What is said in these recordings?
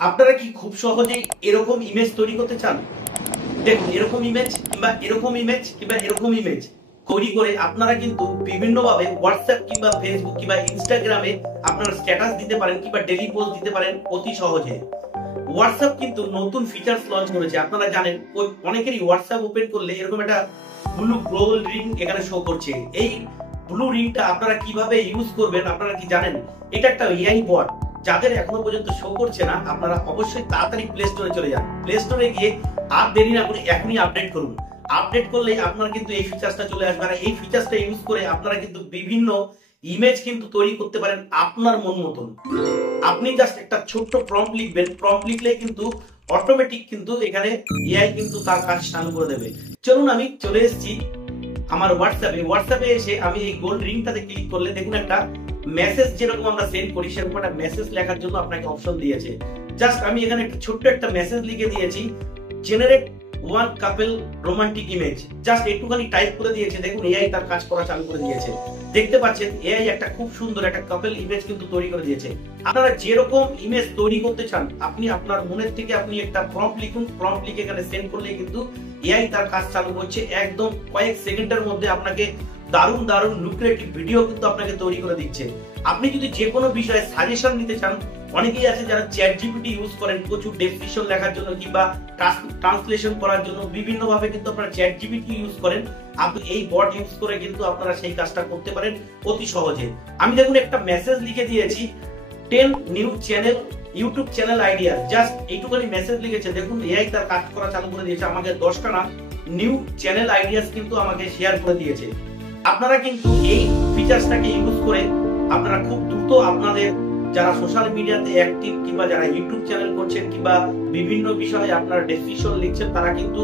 আপনারা কি খুব সহজেই এরকম ইমেজ তৈরি করতে চান? দেখুন, এরকম ইমেজ কিংবা এরকম ইমেজ কিংবা এরকম ইমেজ তৈরি করে আপনারা কিন্তু বিভিন্নভাবে হোয়াটসঅ্যাপ কিংবা ফেসবুক কিংবা ইনস্টাগ্রামে আপনারা স্ট্যাটাস দিতে পারেন কিংবা ডেইলি পোস্ট দিতে পারেন অতি সহজে। হোয়াটসঅ্যাপ কিন্তু নতুন ফিচারস লঞ্চ করেছে। আপনারা জানেন, অনেকেরই হোয়াটসঅ্যাপ ওপেন করলে এরকম একটা ব্লু গ্লোবাল রিং এখানে শো করছে। এই ব্লু রিংটা আপনারা কিভাবে ইউজ করবেন আপনারা কি জানেন? এটা একটা এআই বট। যাদের এখনো পর্যন্ত শো করছে না, আপনারা অবশ্যই তাড়াতাড়ি প্লে স্টোরে চলে যান। প্লে স্টোরে গিয়ে আর দেরি না করে এখনই আপডেট করুন। আপডেট করলে আপনারা কিন্তু এই ফিচারসটা চলে আসবে। আর এই ফিচারসটা ইউজ করে আপনারা কিন্তু বিভিন্ন ইমেজ কিন্তু তৈরি করতে পারেন আপনার মন মতন। আপনি জাস্ট একটা ছোট্ট প্রম্পট লিখবেন, প্রম্পট লিখলে কিন্তু অটোমেটিক কিন্তু এখানে এআই কিন্তু তার কাজ চালু করে দেবে। চলুন, আমি চলে এসেছি আমার হোয়াটসঅ্যাপে এসে আমি এই গোল্ড রিংটাতে ক্লিক করলে দেখুন একটা মেসেজ, যেরকম আমরা সেন্ড করি সেরকম একটা মেসেজ লেখার জন্য আপনাকে অপশন দিয়েছে। জাস্ট আমি এখানে একটা ছোট্ট একটা মেসেজ লিখে দিয়েছি, জেনারেট ওয়ান কাপল রোমান্টিক ইমেজ। জাস্ট একটুখানি টাইপ করে দিয়েছে, দেখুন এআই তার কাজ করা চালু করে দিয়েছে। দেখতে পাচ্ছেন এআই একটা খুব সুন্দর একটা কাপল ইমেজ কিন্তু তৈরি করে দিয়েছে। আপনারা যেরকম ইমেজ তৈরি করতে চান, আপনি আপনার মনের থেকে আপনি একটা প্রম্পট লিখুন, প্রম্পট লিখে এখানে সেন্ড করলে কিন্তু এআই তার কাজ চালু করছে। একদম কয়েক সেকেন্ডের মধ্যে আপনাকে দারুণ দারুণ লুক্রেটিভ ভিডিও কিন্তু আপনাকে তৈরি করে দিচ্ছে। আপনি যদি যে কোনো বিষয়ে সাজেশন নিতে চান, অনেকেই আছে যারা চ্যাট জিপিটি ইউজ করেন প্রচুর ডেসক্রিপশন লেখার জন্য কিংবা ট্রান্সলেশন করার জন্য বিভিন্ন ভাবে কিন্তু আপনারা চ্যাট জিপিটি ইউজ করেন। আপনি এই বট ইউজ করে কিন্তু আপনারা সেই কাজটা করতে পারেন অতি সহজে। আমি দেখুন একটা মেসেজ লিখে দিয়েছি, 10 new channel YouTube channel idea. Just এইটুখানি মেসেজ লিখেছে, দেখুন এআই তার কাজ করা চালু করে দিয়েছে। আমাকে 10টা না নিউ চ্যানেল আইডিয়াস কিন্তু আমাকে শেয়ার করে দিয়েছে। আপনারা কিন্তু এই ফিচারসটাকে ইউজ করে আপনারা খুব দ্রুত আপনাদের যারা সোশ্যাল মিডিয়াতে অ্যাক্টিভ কিংবা যারা ইউটিউব চ্যানেল করছেন কিংবা বিভিন্ন বিষয়ে আপনারা ডেসক্রিপশন লিখছেন, তারা কিন্তু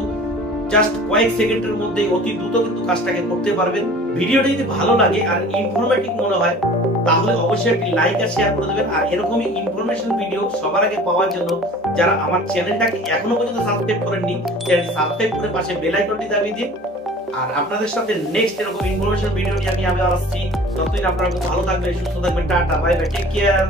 জাস্ট কয়েক সেকেন্ডের মধ্যে অতি দ্রুত কিন্তু কাজটাকে করতে পারবেন। ভিডিওটা যদি ভালো লাগে আর ইনফরমেটিভ মনে হয় তাহলে অবশ্যই একটি লাইক আর শেয়ার করে দেবেন। আর এরকমই ইনফরমেশন ভিডিও সবার আগে পাওয়ার জন্য যারা আমার চ্যানেলটাকে এখনো পর্যন্ত সাবস্ক্রাইব করেননি, চ্যানেলটি সাবস্ক্রাইব করে পাশে বেল আইকনটি দাবিয়ে দিন। আর আপনাদের সাথে নেক্সট এরকম ইনফরমেশন ভিডিও নিয়ে আমি আবার আসছি। ততদিন আপনারা ভালো থাকবেন, সুস্থ থাকবেন। Tata, bye bye, take care.